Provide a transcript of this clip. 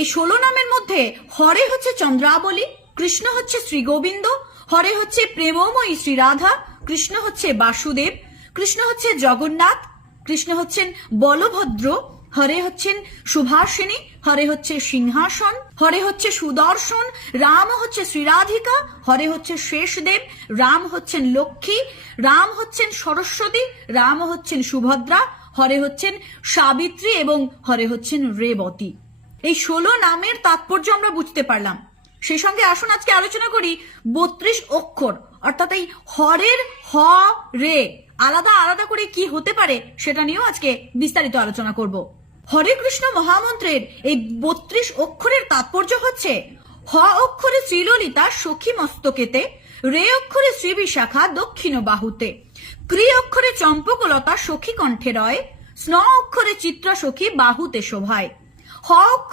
এই 16 নামের মধ্যে হরে হচ্ছে চন্দ্রাবলী, কৃষ্ণ হচ্ছে শ্রী গোবিন্দ, হরে হচ্ছে প্রেমময়ী শ্রী রাধা, কৃষ্ণ হচ্ছে বাসুদেব, কৃষ্ণ হচ্ছে জগন্নাথ, কৃষ্ণ হচ্ছেন বলভদ্র, হরে হচ্ছেন সুভাষিনী, হরে হচ্ছে সিংহাসন, হরে হচ্ছে সুদর্শন, রাম হচ্ছে শ্রীরাধিকা, হরে হচ্ছে শেষদেব, রাম হচ্ছেন লক্ষ্মী, রাম হচ্ছেন সরস্বতী, রাম হচ্ছেন সুভদ্রা, হরে হচ্ছেন সাবিত্রী এবং হরে হচ্ছেন রেবতী। এই 16 নামের তাৎপর্য আমরা বুঝতে পারলাম। সেই সঙ্গে আসুন আজকে আলোচনা করি 32 অক্ষর, অর্থাৎ এই হরের হ রে আলাদা আলাদা করে কি হতে পারে সেটা নিয়েও আজকে বিস্তারিত আলোচনা করব। হরে কৃষ্ণ মহামন্ত্রের এই 32 অক্ষরের তাৎপর্য হচ্ছে, হ অক্ষরে শ্রীললিতা সখী মস্তকেতে, রে অক্ষরে শ্রী বিশাখা দক্ষিণ বাহুতে, ক্রি অক্ষরে চম্পকলতা সখী কণ্ঠে রয়, স্ন অক্ষরে চিত্রা সখী বাহুতে শোভায়। হ